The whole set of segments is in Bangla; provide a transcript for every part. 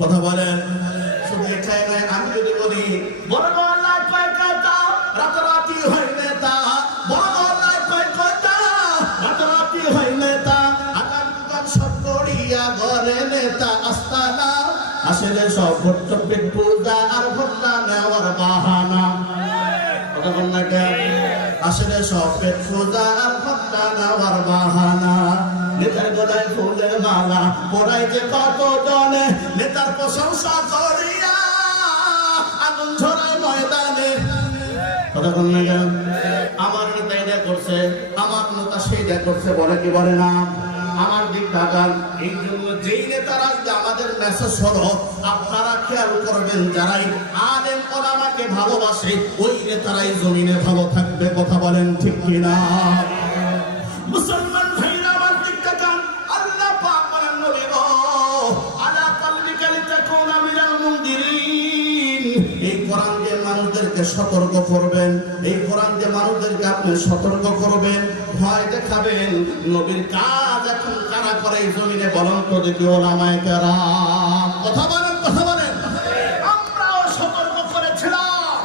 কথা বলেন। শুধু এটাই নয়, আমি যদি বলি বড় গলায় কয় কথা রাতারাতি হয় নেতা, বড় গলায় কয় কথা রাতারাতি হয় নেতা, আকাম কুকাম সব করিয়া ঘরে নেতা আস্তানা, আসলে সব ভোট পূজা আর ভোটটা নেওয়ার বাহানা। কথা বল না কেন? আসলে সব পেট পূজা আর ভোটটা নেওয়ার বাহানা। নেতার গলায় ফুলের মালা পড়াই যে কত জনে, নেতার প্রশংসা করিয়া আগুন ঝরায় ময়দানে। কথা বল না কেন? আমার নেতা এটা করছে, আমার নেতা সেইটা করছে, বলে কি বলে না? আমার দিক তাকান। এই জন্য যেই নেতারা আমাদের মেসেজ হলো, আপনারা খেয়াল করবেন, যারাই আলেম ওলামাকে ভালোবাসে ওই নেতারাই জমিনে ভালো থাকবে। কথা বলেন ঠিক কিনা? মুসলমান ভাইরা আমার দিক তাকান। আল্লাহ পাক বলেন, নবী গো আলা কলবিকা লিতাকুনা মিনাল মুনদিরিন। এই কোরআন যে মানুষদেরকে সতর্ক করবেন, এই কোরআন যে মানুষদেরকে আপনি সতর্ক করবেন, ভয় দেখাবেন। নবীর কাজ এখন কারা করে এই জমিনে বলেন তো দেখি? ওলামায়ে কেরাম। কথা বলেন, কথা বলেন। আমরাও সতর্ক করেছিলাম,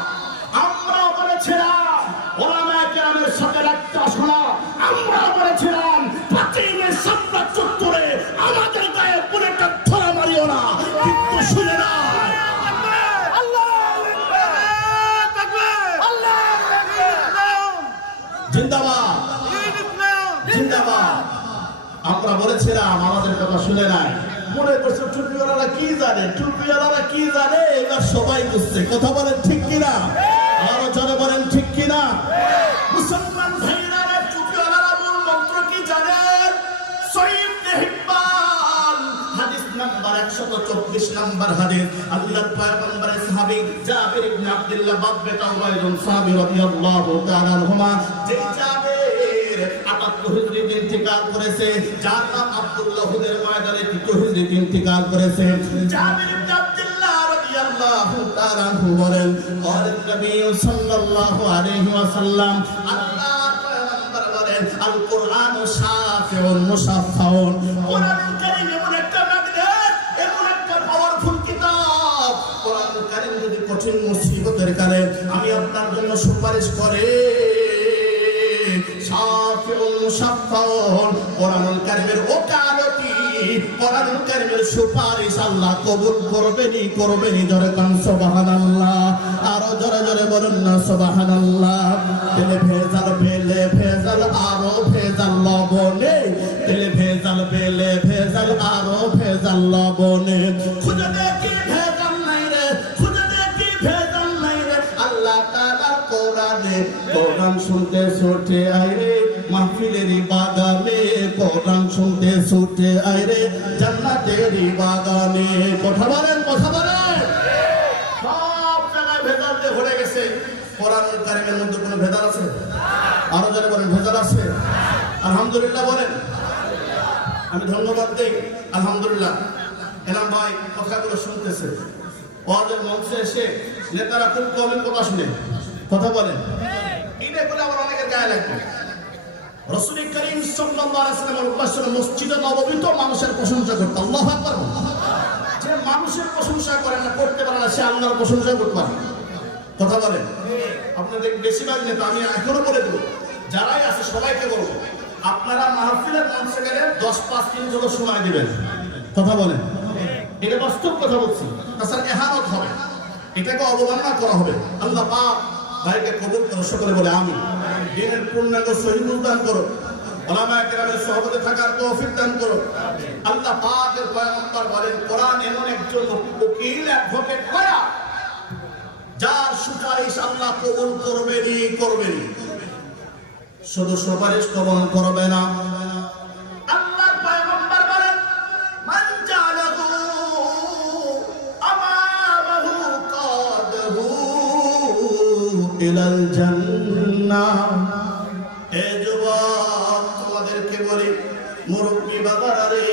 আমরাও বলেছিলাম ওলামায়ে কেরামের সাথে রাখতে আসো না। আমরাও বলেছিলাম পাতিলের সামনে চত্বরে আমাদের গায়ে বুলেটের ছোড়া মারিও না, কিন্তু শুনে না। জিন্দাবাদ, জিন্দাবাদ। আমরা বলেছিলাম, আমাদের কথা শুনে নাই। মনে করছে টুপিওয়ালারা কি জানে, টুপিওয়ালারা কি জানে, এবার সবাই বুঝছে। কথা বলেন ঠিক কিনা? আরো জোরে বলেন ঠিক কিনা? মুসলমান ভাইরা, টুপিওয়ালারা মূল মন্ত্র কি জানেন? সহিহ ইবনে হিব্বান হাদিস নাম্বার 124 নাম্বার হাদিস। আল্লাহর পয়গম্বরের সাহাবী জাবির ইবনে আব্দুল্লাহ বাব্বাতা ওয়াইদুন সাহাবী রাদিয়াল্লাহু তাআলা আনহুমা, যে জাবির 78 হিজরিতে ইন্তিকাল করেছে, যার নাম আব্দুল্লাহ হুদের ময়দানে 3 হিজরিতে ইন্তিকাল করেছে। জাবির ইবনে আব্দুল্লাহ রাদিয়াল্লাহু তাআলা আনহু বলেন, বলেন নবী সাল্লাল্লাহু আলাইহি ওয়াসাল্লাম, আল্লাহর পয়গম্বর বলেন, আল কুরআনু শাফিউন মুশাফফাউন। কোরআনুল কারীম এমন একটা ম্যাগনেট, এমন একটা পাওয়ারফুল কিতাব। কোরআনুল কারীম যদি কঠিন মুসিবতের কালে আমি আপনার জন্য সুপারিশ করে, শাফিউন মুশাফফাউন, কোরআনুল কারীমের ওকালতি, কোরআনুল কারীমের সুপারিশ আল্লাহ কবুল করবেনই করবেনই। জোরে কান সুবহানাল্লাহ। আরো জোরে জোরে বলুন না সুবহানাল্লাহ। তেলে ভেজাল বেলে ভেজাল আরো ভেজাল লবণে, তেলে ভেজাল বেলে ভেজাল আরো ভেজাল লবণে। খুঁজে দেখি ভেজাল নাই রে, খুঁজে দেখি ভেজাল নাই রে আল্লাহ তাআলার কোরআনে। কোরআন শুনতে ছুটে আয় রে মাহফিলেরই বাগানে, কোরআন শুনতে ছুটে আয় রে জান্নাতেরই বাগানে। কথা বলেন, কথা বলেন। সব জায়গায় ভেজাল দিয়ে ভরে গেছে। কোরআনুল কারীমের মধ্যে কোনো ভেজাল আছে? আরো যারা বলেন ভেজাল আছে? আলহামদুলিল্লাহ বলেন। আমি ধন্যবাদ দেই, আলহামদুলিল্লাহ। এলাম ভাই কথাগুলো শুনতেছে, ওদের মঞ্চে এসে নেতারা খুব কমের কথা শুনে। কথা বলেন, এটা বলে আমার অনেকের গায়ে লাগবে। রাসূল করিম সাল্লাল্লাহু আলাইহি ওয়াসাল্লামের উপাসনা মসজিদে নববীতে মানুষের প্রশংসা করতে। আল্লাহু আকবার। যে মানুষের প্রশংসা করে না, করতে পারে না, সে আল্লাহর প্রশংসা করতে পারে। কথা বলেন। আপনাদের বেশিরভাগ নেতা, আমি এখনো বলে দেবো, যারাই আছে সবাইকে বলবো, আপনারা মাহফিলের মঞ্চে গেলে 10-5 মিনিট হলো সময় দিবেন। কথা বলেন, এটা বাস্তব কথা বলছি। তাছাড়া ইহানত হবে, এটাকে অবমাননা করা হবে। আল্লাহ পাক ভাইকে কবুল করো, সকলে বলে আমিন। দিনের পূর্ণাঙ্গ শহীদুল দান করো, ওলামায়ে কেরামের সহবতে থাকার তৌফিক দান করো। আল্লাহ পাকের পয়গম্বর বলেন, কোরআন এমন একজন উকিল, অ্যাডভোকেট করা, যার সুপারিশ আল্লাহ কবুল করবেনই করবেনই। শুধু সুপারিশ কবুল করবে না, আল্লাহর পয়গম্বর বলেন, মান জালাহু আমামাহু কাদাহু ইলাল জান্নাহ। এ যুবক, তোমাদেরকে বলি, মুরব্বী বাবারা রে,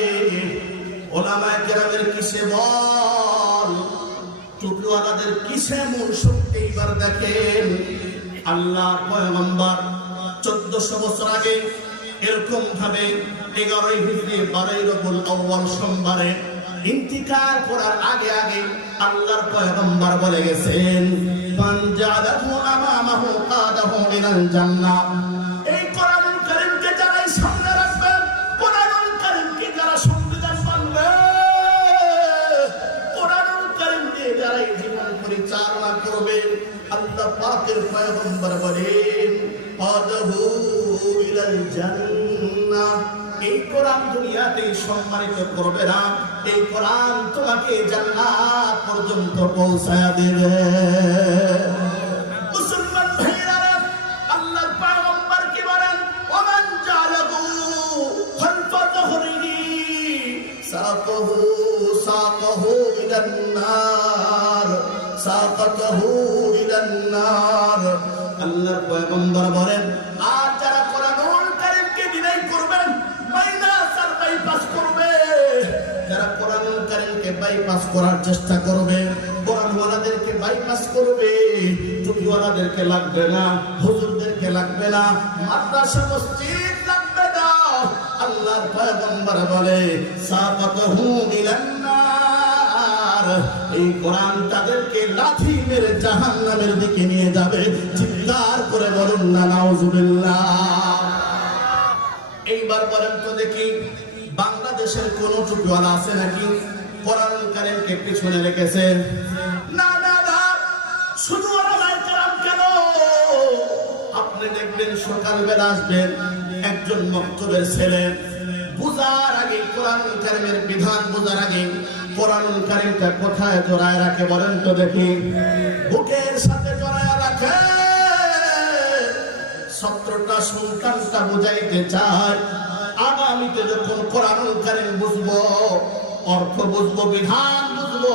ওলামায়ে কেরামের কিসে বল, টুপিওয়ালাদের কিসে মূল শক্তি এবার দেখেন। আল্লাহ পয়গম্বর 1400 বছর আগে এরকম ভাবে 11 হিজরি 12 রবিউল আউয়াল সোমবারে ইন্তিকাল করার আগে আগে আল্লাহর পয়গম্বর বলে গেছেন মান জালাহু আমামাহু কাদাহু ইলাল জান্নাহ। এই কোরআনুল কারীমকে যারা সামনে রাখবে, কোরআনুল কারীমকে যারা সংবিধান মানবে, কোরআনুল কারীম দিয়ে যারা জীবন পরিচালনা করবে, আল্লাহ পাকের পয়গম্বর বলেন কাদাহু ইলাল জান্নাহ। এই কোরআন দুনিয়াতে সম্মানিত করবে না, এই কোরআন তোমাকে জান্নাত পর্যন্ত পৌঁছায়া দেবে। মুসলমান ভাইরা, আল্লাহর পয়গম্বর কি বলেন ওমান জালাহু খালফা যহরিহি সাকাহু ইলান নার সাকাতাহু ইলান নার। আল্লাহর পয়গম্বর বলেন আর যারা কোরআনুল কারীমকে বিনয় করবেন, মাইনাস আর বাইপাস করবে, যারা কোরআনুল কারীমকে বাইপাস করার চেষ্টা করবে, কোরআনওয়ালাদেরকে বাইপাস করবে, টুপিওয়ালাদেরকে লাগবে না, হুজুরদেরকে লাগবে না, মাদ্রাসা মসজিদ লাগবে না, আল্লাহর পয়গম্বর বলে সাকাতাহু ইলান নার। এই কোরআন তাদেরকে লাঠি মেরে জাহান্নামের দিকে নিয়ে যাবে। চিৎকার করে বলুন না নাউজুবিল্লাহ। এইবার বলেন তো দেখি, বাংলাদেশের কোন টুপিওয়ালা আছে নাকি কোরআনুল কারীমকে পিছনে রেখেছে? না না না, শুধু ওলামায়ে কেরাম কেন, আপনি দেখবেন সকালবেলা আসবেন একজন মক্তবের ছেলে বুঝার আগে, কোরআনুল কারীমের বিধান বুঝার আগে কোরআনুল কারীমটা কোথায় জড়ায় রাখে বলেন তো দেখি? বুকের সাথে জড়ায় রাখে। ছাত্রটা সন্তানটা বুঝাইতে চায় আগামীতে যখন কোরআনুল কারীম বুঝবো, অর্থ বুঝবো, বিধান বুঝবো,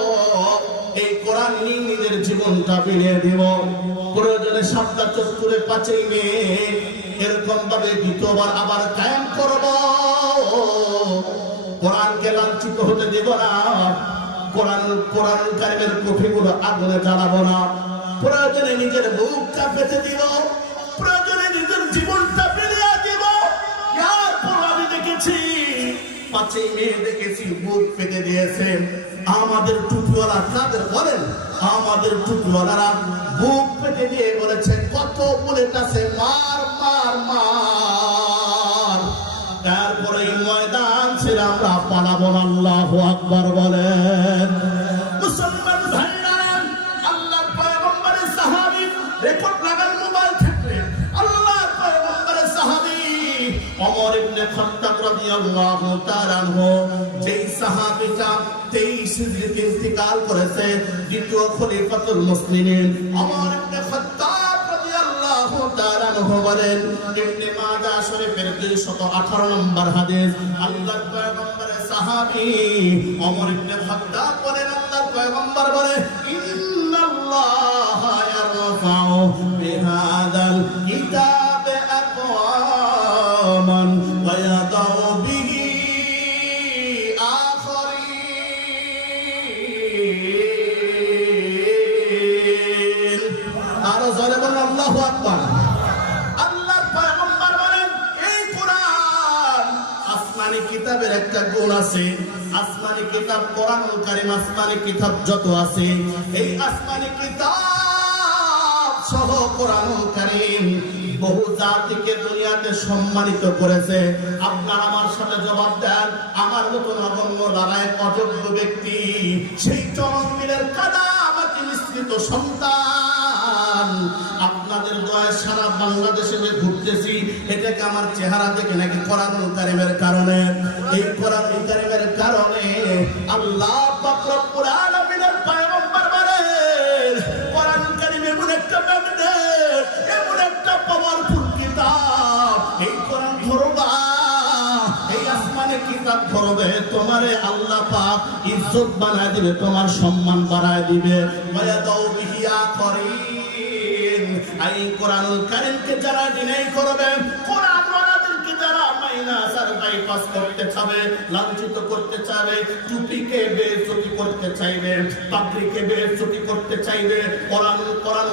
এই কোরআন নিয়ে নিজের জীবনটা বিলিয়ে দিব। প্রয়োজনে সাতটা চত্বরে 5 মিনিট এরকম ভাবে দ্বিতীয়বার আবার কায়েম করব। কোরআনকে লাঞ্ছিত হতে দেব না, কোরআনুল কারীমের কফিগুলো আগুনে জ্বালাবো না। প্রয়োজনে নিজের বুকটা পেতে দিব, প্রয়োজনে নিজের জীবনটা বিলিয়ে দিব। এরপর আমি দেখেছি 5 মেয়ে দেখেছি বুক পেতে দিয়েছেন। আমাদের টুপিওয়ালা কাদের বলেন? আমাদের টুপিওয়ালারা বুক পেতে দিয়ে বলেছে কত বুলেট আছে, মার মার মার। তারপরে এই ময়দান ছেড়ে আমরা পালাবো না। আল্লাহু আকবার বলেন। মুসলমান ভাইরা, আল্লাহর পয়গম্বরের সাহাবী, রেকর্ড লাগান মোবাইল থেকে, আল্লাহর পয়গম্বরের সাহাবী ওমর ইবনে খাত্তাব রাদিয়াল্লাহু তাআলা আনহু, যেই সাহাবীটা 23 হিজরিতে ইন্তিকাল করেছে, দ্বিতীয় খলিফাতুল মুসলিমিন ওমর ইবনে খাত্তাব রাদিয়াল্লাহু তাআলা আনহু বলেন, ইবনে মাজাহ শরীফের 218 নম্বর হাদিস, আল্লাহর পয়গম্বরের সাহাবী ওমর ইবনে খাত্তাব বলেন, আল্লাহর পয়গম্বর বলে ইন্নাল্লাহা ইয়ারফাউ বিহাদাল কিতাবে আকওয়ামান ওয়া ইয়াদাউ বিহি আখারিন। আর জোরে বলেন আল্লাহু আকবার। আল্লাহর পয়গম্বর বলেন এই কোরআন আসমানি কিতাবের একটা গুণ আছে। আসমানি কিতাব কোরআনুল কারীম, আসমানি কিতাব যত আছে, এই আসমানি কিতাব সহ কোরআনুল কারীম বহু জাতিকে দুনিয়াতে সম্মানিত করেছে। আপনার আমার সাথে জবাব দেন, আমার মতো নগণ্য লাগায় অযোগ্য ব্যক্তি, সেই চরম মিলের কাদামাটি মিশ্রিত সন্তান, আপনাদের দয়া সারা বাংলাদেশে যে ঘুরতেছি, এটাকে আমার চেহারা দেখে নাকি কোরআনুল কারীমের কারণে। এই কোরআনুল কারীমের কারণে আল্লাহ পাক রব্বুল আলামিনের পয়গম্বর বলেন কোরআনুল কারীম এমন একটা ম্যাগনেট, এমন একটা পাওয়ারফুল কিতাব, এই কোরআন ধরবা, এই আসমানে কিতাব ধরবে, তোমারে আল্লাহ পাক ইজ্জত বানায় দিবে, তোমার সম্মান বাড়ায় দিবে। ওয়ায়াদাউ বিহি আখারিন। এই কোরআনুল কারীমকে যারা ডিনাই করবে, কোরআনওয়ালাদেরকে যারা মাইনাসার বাইপাস করতে চাবে, লাঞ্ছিত করতে চাবে, টুপিকে বেইজ্জতি করতে চাইবে, পাগড়িকে বেইজ্জতি করতে চাইবে, কোরআন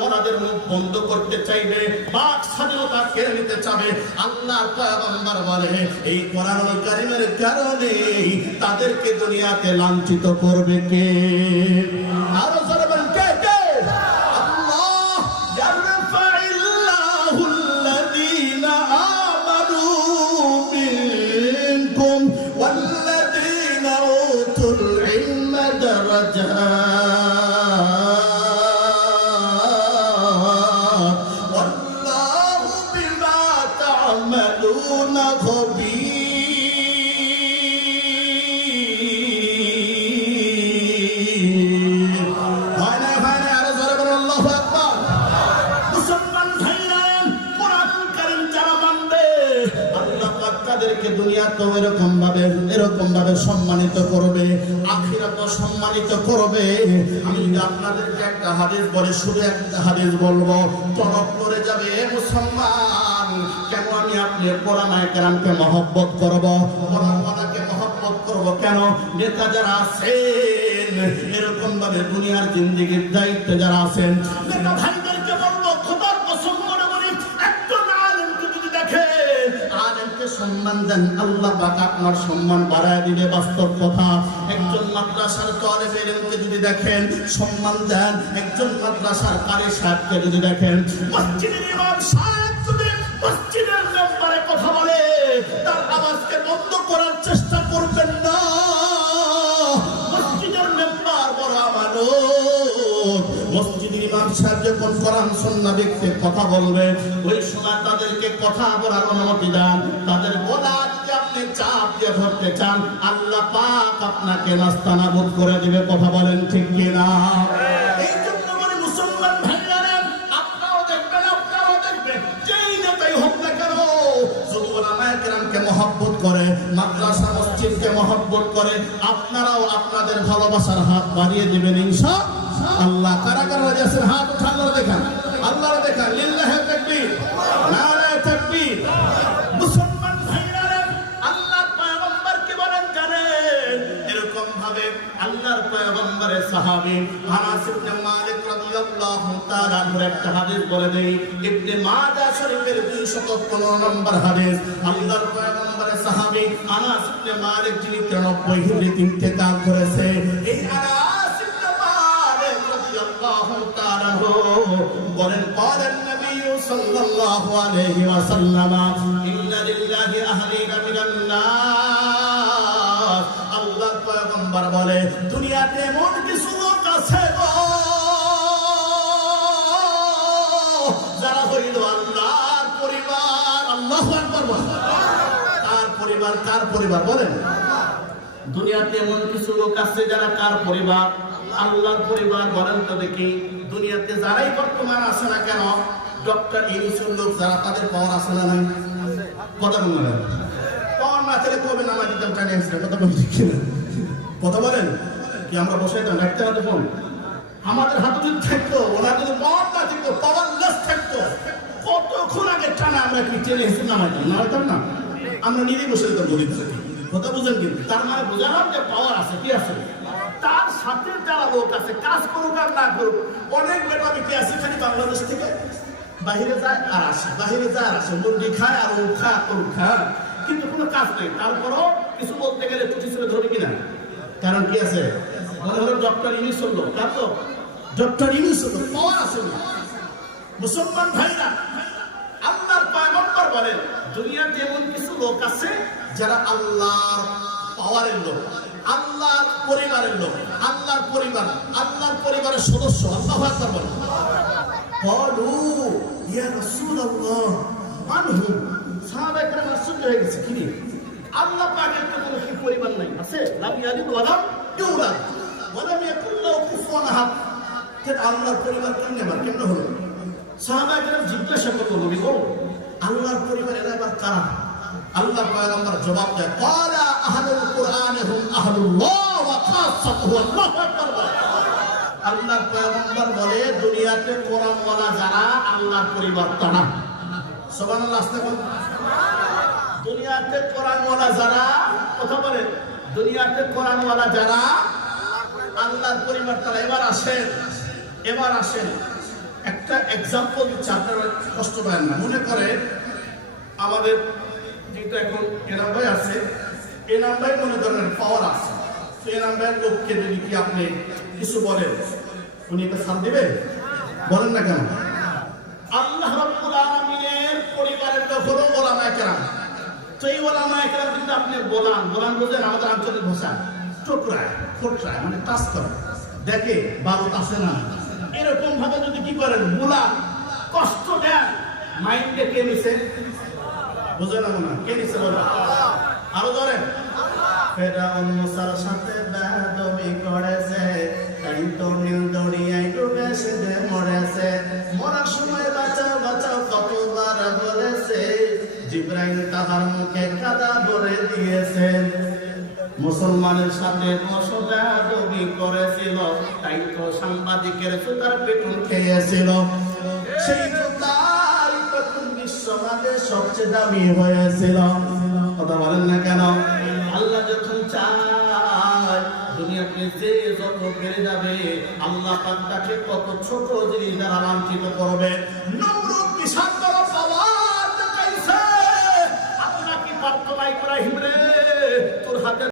ওয়ালাদের মুখ বন্ধ করতে চাইবে, বাক স্বাধীনতা কেড়ে নিতে চাবে। আল্লাহর পয়গম্বর বলে এই কোরআনুল কারীমের কারণে তাদেরকে দুনিয়াতে লাঞ্ছিত করবে কে? আরো জোরে বলেন কে? কে? আল্লাহ। ইয়ারফাইল্লাহুল্লাযীনা আমানু মিনকুম ওয়াল্লাযীনা উতুল ইলমা দারাজাত ওয়াল্লাহু বিমা তা'মালুনা খবীর। দুনিয়াতে এরকম ভাবে সম্মানিত করবে, আখিরাতে সম্মানিত করবে। আমি যদি আপনাদেরকে একটা হাদিস বলে, শুধু একটা হাদিস বলবো, টনক করে যাবে মুসলমান। কেন আমি আপনি কোরআনে কেরামকে মহব্বত করব, কোরআনওয়ালাকে মহব্বত করব কেন? নেতা যারা আছেন, এরকম ভাবে দুনিয়ার জিন্দেগির দায়িত্বে যারা আছেন, নেতা ভাইদেরকে বলবো খোদার কসম করে বলি, একজন আলেমকে যদি দেখেন, আলেমকে সম্মান দেন, আল্লাহ পাক আপনার সম্মান বাড়ায় দিবে। বাস্তব কথা। একজন মাদ্রাসার তালেবে ইলমকে যদি দেখেন, সম্মান দেন। একজন মাদ্রাসার কারি সাহেবকে যদি দেখেন, মসজিদের ইমাম সাহেব যদি মসজিদের মেম্বারে কথা বলে, তার আওয়াজকে বন্ধ করার চেষ্টা করবেন না। মসজিদের মেম্বার বড় আমানত। মসজিদের ইমাম সাহেব যখন কোরআন সুন্নাহ ভিত্তিক কথা বলবে, ওই সময় তাদেরকে কথা বলার অনুমতি দেন। তাদের গলা যদি আপনি চাপ দিয়ে ধরতে চান, আল্লাহ পাক আপনাকে নাস্তানাবুদ করে দিবে। কথা বলেন ঠিক কিনা? এই জন্য বলে মুসলমান ভাইরা, আপনারাও দেখবেন, যেই নেতাই হোক না কেন, যদি উলামায়ে কেরামকে মহব্বত করে, মাদ্রাসা মসজিদকে মহব্বত করে, আপনারাও আপনাদের ভালোবাসার হাত বাড়িয়ে দিবেন ইনশাআল্লাহ। কারা কারা রাজিয়াছেন হাত উঠান, আল্লাহর দেখান, আল্লাহর দেখান। লিল্লাহি তাকবীর, নারায়ে তাকবীর। মুসলমান ভাইরা, আল্লাহর পয়গম্বরকে বলেন জানেন, এরকম ভাবে আল্লাহর পয়গম্বরের সাহাবী আনাস ইবনে মালিক রাদিয়াল্লাহু তাআলা আনহুর একটা হাদিস বলে দেই। ইবনে মাজাহ শরীফের 215 নম্বর হাদিস। আল্লাহর পয়গম্বরের সাহাবী আনাস ইবনে মালিক যিনি 93 হিজরিতে ইন্তেকাল করেছে, এই আনাস ইবনে মালিক রাদিয়াল্লাহু তাআলা বলেন, قال النبي صلى الله عليه وسلم إن لله أهلين من الناس। আল্লাহর পয়গম্বর বলে, দুনিয়াতে এমন কিছু লোক আছে যারা হইল আল্লাহর পরিবার। আল্লাহু আকবার বলেন। কার পরিবার? কার পরিবার বলেন? দুনিয়াতে এমন কিছু লোক আছে যারা কার পরিবার? আল্লাহর পরিবার। বলেন তো দেখি, দুনিয়াতে যারাই বর্তমান আছে না কেন, ডক্টর ইউনূসের লোক যারা, তাদের পাওয়ার আছে না নাই? কথা বলেন। পাওয়ার না থাকলে কবে নামাজ দিতাম, টানে আসলে কথা বলেন ঠিক কিনা? কথা বলেন কি আমরা বসে রাখতে না দেখুন, আমাদের হাতে যদি থাকতো, ওনার যদি পাওয়ার না থাকতো, পাওয়ারলেস থাকতো, কতক্ষণ আগে টানা আমরা কি টেনে এসে নামাজ দিতাম না? আমরা নিজেই বসে দিতাম বলি। কথা বুঝেন কিন্তু? তার মানে বোঝালাম যে পাওয়ার আছে, কি আছে? তার সাথে যারা লোক আছে, কাজ করুক আর না করুক, অনেক বেটা বেটি আছে খালি বাংলাদেশ থেকে বাহিরে যায় আর আসে, বাহিরে যায় আর আসে, মুরগি খায় আর ও খায় ও খায়, কিন্তু কোনো কাজ নেই। তারপরও কিছু বলতে গেলে টুটি ছেলে ধরবে কিনা? কারণ কি আছে? মনে হলো ডক্টর ইউনূস লোক, তার তো ডক্টর ইউনূস লোক পাওয়ার আছে না। মুসলমান ভাইরা, আল্লাহর পয়গম্বর বলেন, দুনিয়াতে এমন কিছু লোক আছে যারা আল্লাহর পাওয়ারের লোক, আল্লাহর পরিবারের লোক, আল্লাহর পরিবারের সদস্য। আল্লাহু আকবার বলেন। বলু ইয়া রাসূলুল্লাহ মানহুম। সাহাবায়ে কেরাম আশ্চর্য হয়ে গেছে, কি আল্লাহ পাকের তো কোনো কি পরিবার নাই? আছে? লাম ইয়ালিদ ওয়া লাম ইউলাদ ওয়া লাম ইয়াকুল লাহু কুফুয়ান আহাদ। আল্লাহর পরিবার কেমনে হলো? সাহাবায়ে কেরাম জিজ্ঞাসা করলো, নবী গো, আল্লাহর পরিবারের এবার কারা? আল্লাহ পয়গম্বর জবাব দেয়, ক্বালা আহলুল কুরআন হুম আহলুল্লাহ ওয়া খাসাতুহু। আল্লাহু আকবার। আল্লাহর পয়গম্বর বলে, দুনিয়াতে কোরআনওয়ালা যারা, আল্লাহর পরিবার তারা। সুবহানাল্লাহ। দুনিয়াতে কোরআনওয়ালা যারা, কথা বলেন, দুনিয়াতে কোরআনওয়ালা যারা আল্লাহর পরিবার তারা এবার আসেন একটা এক্সাম্পল দিচ্ছে, আপনারা কষ্ট পাবেন না। মনে করেন আমাদের যেহেতু এখন এনাম ভাই আছে, এনাম ভাই মনে করেন পাওয়ার আছে, তো এনাম ভাইয়ের লোককে যদি কি আপনি কিছু বলেন, উনি একটা সাথ দেবেন? বলেন না কেন? আল্লাহ রাব্বুল আলামিনের পরিবারের লোক হলো ওলামায়ে কেরাম। তো এই ওলামায়ে কেরাম কিন্তু আপনি বলান বোঝেন, আমাদের আঞ্চলিক ভাষা টোকরায় ফোটরায়, মানে টাচ করে দেখে বারোত আছে না, এরকম ভাবে যদি কি করেন বলা কষ্ট দেন, মাইন্ডে কে নিছে? বুঝে না মনে কে নিছে? বলে আরো ধরেন, ফেরাউন মুসার সাথে বেয়াদবি করেছে, তাই তো নীল দরিয়ায় ডুবে সে মরেছে, মরার সময় বাঁচাও বাঁচাও কতবার বলেছে, জিবরাইল তাহার মুখে কাদা ভরে দিয়েছেন। মুসলমানের সাথে বেয়াদবি করেছিল, তাই তো সাংবাদিকের জুতার পেটুন খেয়েছিল। সেই জুতাই প্রথম বিশ্বকাপে সবচেয়ে দামি হয়েছিল। কথা বলেন না কেন? আল্লাহ যখন চায় দুনিয়াতে যে যত বেড়ে যাবে, আল্লাহ পাক তাকে কত ছোট জিনিস দ্বারা লাঞ্ছিত করবে। নমরুদ বিশাল বড় পাওয়ার দেখাইছে, আপনাকে পারত না ইব্রাহিম রে,